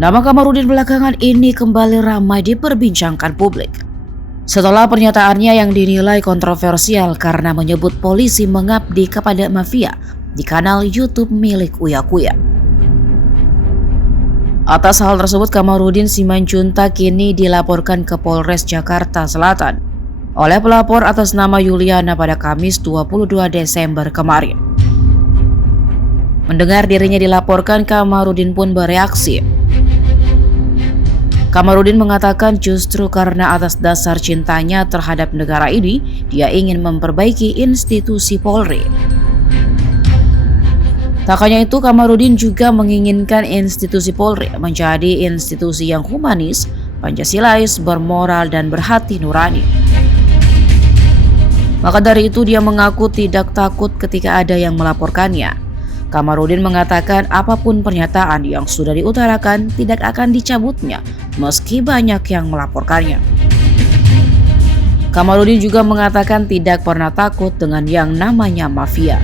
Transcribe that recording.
Nama Kamarudin belakangan ini kembali ramai diperbincangkan publik setelah pernyataannya yang dinilai kontroversial karena menyebut polisi mengabdi kepada mafia di kanal YouTube milik Uya Kuya. Atas hal tersebut, Kamarudin Simanjuntak kini dilaporkan ke Polres Jakarta Selatan oleh pelapor atas nama Yuliana pada Kamis 22 Desember kemarin. Mendengar dirinya dilaporkan, Kamarudin pun bereaksi. Kamarudin mengatakan justru karena atas dasar cintanya terhadap negara ini, dia ingin memperbaiki institusi Polri. Tak hanya itu, Kamarudin juga menginginkan institusi Polri menjadi institusi yang humanis, Pancasilais, bermoral, dan berhati nurani. Maka dari itu dia mengaku tidak takut ketika ada yang melaporkannya. Kamarudin mengatakan apapun pernyataan yang sudah diutarakan tidak akan dicabutnya meski banyak yang melaporkannya. Kamarudin juga mengatakan tidak pernah takut dengan yang namanya mafia.